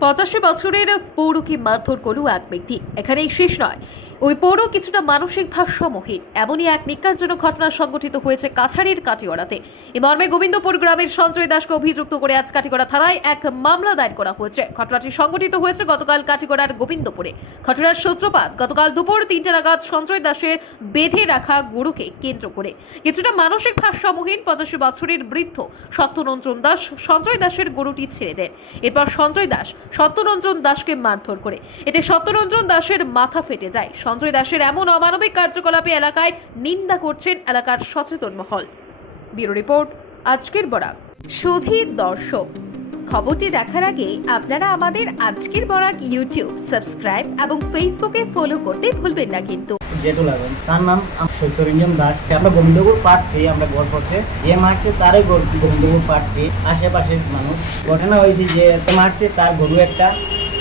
85 বছরের পৌরকে মারধর করল এক ব্যক্তি। এখানেই শেষ নয়, ওই পৌর কিছুটা মানসিক ভারসাম্যহীন। এমনই এক নিকারজনক ঘটনা সংঘটিত হয়েছে কাছাড়ের কাটিগড়াতে। এই মর্মে গোবিন্দপুর গ্রামের সঞ্জয় দাসকে অভিযুক্ত করে আজ কাটিগড়া থানায় এক মামলা দায়ের করা হয়েছে। ঘটনাটি সংঘটিত হয়েছে গতকাল কাটিগড়ার গোবিন্দপুরে। ঘটনার সূত্রপাত গতকাল দুপুর 3টা নাগাদ সঞ্জয় দাসের বেঁধে রাখা গরুকে কেন্দ্র করে। কিছুটা মানসিক ভারসাম্যহীন 85 বছরের বৃদ্ধ সত্যরঞ্জন দাস সঞ্জয় দাসের গরুটি ছেড়ে দেন। এরপর সঞ্জয় দাস সত্যরঞ্জন দাসকে মারধর করে। এতে সত্যরঞ্জন দাসের মাথা ফেটে যায়। সঞ্জয় দাসের এমন অমানবিক কার্যকলাপে এলাকায় নিন্দা করছেন এলাকার সচেতন মহল। ব্যুরো রিপোর্ট, আজকের বরাক। সুধী দর্শক, খবরটি দেখার আগে আপনারা আমাদের আজকের বরাক ইউটিউব সাবস্ক্রাইব এবং ফেসবুকে ফলো করতে ভুলবেন না কিন্তু। যেটু লাগবেন তার নাম সত্যরঞ্জন দাস। আমরা গোবিন্দপুর পার্ট থেকে আমরা গড় করছে যে মারছে তারই গোবিন্দপুর পার্ট থেকে আশেপাশের মানুষ। ঘটনা হয়েছে যে মারছে তার গরু একটা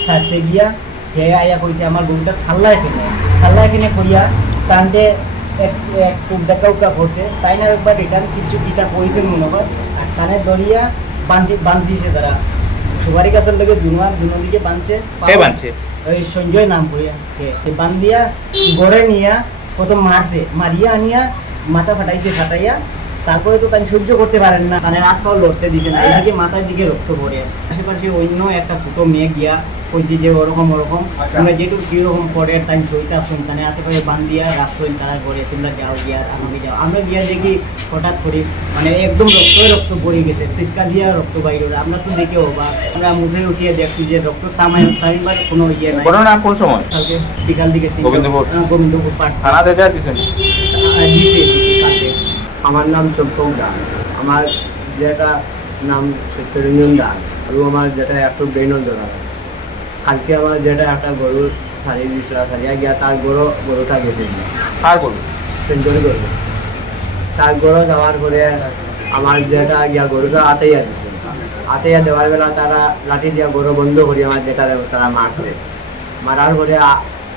ছাড়তে গিয়া খেয়ে আইয়া কইছে আমার গরুটা সাল্লা এখানে করিয়া টানতে একটু দেখা করছে তাই না একবার রিটার্ন কিছু গীতা কইছে মনে হয়। আর কানে দড়িয়া বান্ধিছে তারা সুপারি গাছের লোকে দুদিকে বাঁধছে ওই সঞ্জয় নাম করিয়া বান্ধিয়া গড়ে নিয়া প্রথম মারিয়া আনিয়া মাথা ফাটাইয়া তারপরে তো তাই সহ্য করতে পারেন না, মানে রাত পাও লড়তে দিছে না। এদিকে মাথার দিকে রক্ত পড়ে। আশেপাশে অন্য একটা ছোট মেয়ে গিয়া কইছে যে ওরকম তোমরা যেটুকু কিরকম পড়ে তাই সইতে আসুন তাহলে হাতে করে বান্ধিয়া রাখছেন তারা করে তোমরা যাও গিয়া আমাকে যাও। আমরা গিয়া দেখি হঠাৎ করি মানে একদম রক্ত পড়ে গেছে, পিসকা দিয়া রক্ত বাইরে। আমরা তো দেখে বা আমরা মুছে উঠিয়ে দেখছি যে রক্ত থামাইবার কোনো ইয়ে নাই। ঘটনা কোন সময়? কালকে বিকাল দিকে গোবিন্দপুর পাঠ থানাতে যা দিছেন দিছে কালকে। আমার নাম চম্পক দাস, আমার যেটা নাম সত্যরঞ্জন দাস এবং আমার যেটা একটু বেনন্দ দাস। কালকে আমার যেটা একটা গরুর সারিয়া গিয়া তার গরুটা গেছে কার গরু? সেঞ্চুরি গরু। তার গরু যাওয়ার পরে আমার যেটা গিয়া গরুটা আতেইয়া দেওয়ার বেলা তারা লাঠি দিয়া গরু বন্ধ করি আমার যেটা তারা মারছে। মারার পরে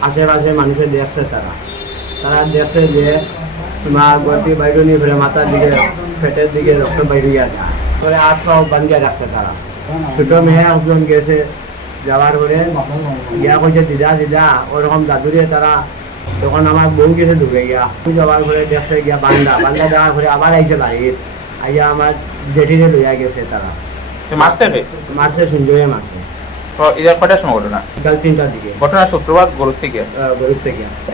আশেপাশে মানুষের দেখছে তারা দেখছে যে তোমার গতি বাইরে নিয়ে ফেলে মাথার দিকে পেটের দিকে রক্ত বাইরে যায় পরে হাত পাও বান্ধিয়া রাখছে তারা। ছোট মেয়ে একজন গেছে, যাওয়ার পরে গিয়া কইছে দিদা ওরকম দাদুরে তারা তখন আমার বউ গেছে ঢুকে গিয়া যাওয়ার পরে দেখছে গিয়া বান্ধা দেওয়ার পরে আবার আইসে বাড়ির আইয়া আমার জেঠিরে লইয়া গেছে তারা। মারছে সঞ্জয়ে মারছে। এদের কটার সময় ঘটনা? বিকাল 3টার দিকে। ঘটনার সূত্রপাত গরুর থেকে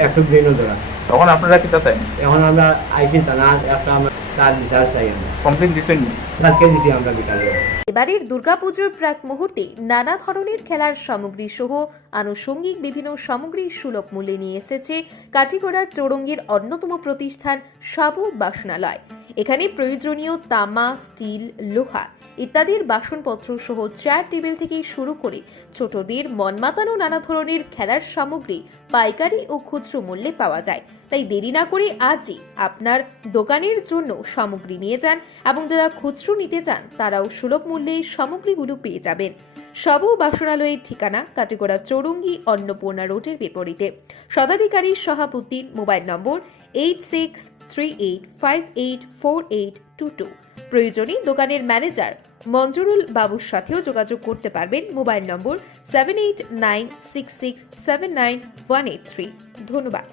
একটু ব্রেনও ধরা। তখন আপনারা কি চান? এখন আমরা আইসি থানা একটা তার বিচার চাই। কমপ্লেন দিচ্ছেন? কালকে দিছি আমরা বিকালে। এবারের দুর্গাপুজোর প্রাক মুহূর্তে নানা ধরনের খেলার সামগ্রী সহ আনুষঙ্গিক বিভিন্ন সামগ্রী সুলভ মূল্যে নিয়ে এসেছে কাটিগড়ার চৌরঙ্গীর অন্যতম প্রতিষ্ঠান সাবু বাসনালয়। এখানে প্রয়োজনীয় তামা, স্টিল, লোহা ইত্যাদির বাসনপত্র সহ চেয়ার টেবিল থেকে শুরু করে ছোটদের মন মাতানো নানা ধরনের খেলার সামগ্রী পাইকারি ও খুচরো মূল্যে পাওয়া যায়। তাই দেরি না করে আজই আপনার দোকানের জন্য সামগ্রী নিয়ে যান এবং যারা খুচরো নিতে চান তারাও সুলভ মূল্যে সামগ্রীগুলো পেয়ে যাবেন। সাবু বাসনালয়ের ঠিকানা কাটিগড়া চৌরঙ্গী অন্নপূর্ণা রোডের বিপরীতে। শতাধিকারী সভাপতির মোবাইল নম্বর 8638584822। প্রয়োজনে দোকানের ম্যানেজার মঞ্জুরুল বাবুর সাথেও যোগাযোগ করতে পারবেন মোবাইল নম্বর 7896679183। ধন্যবাদ।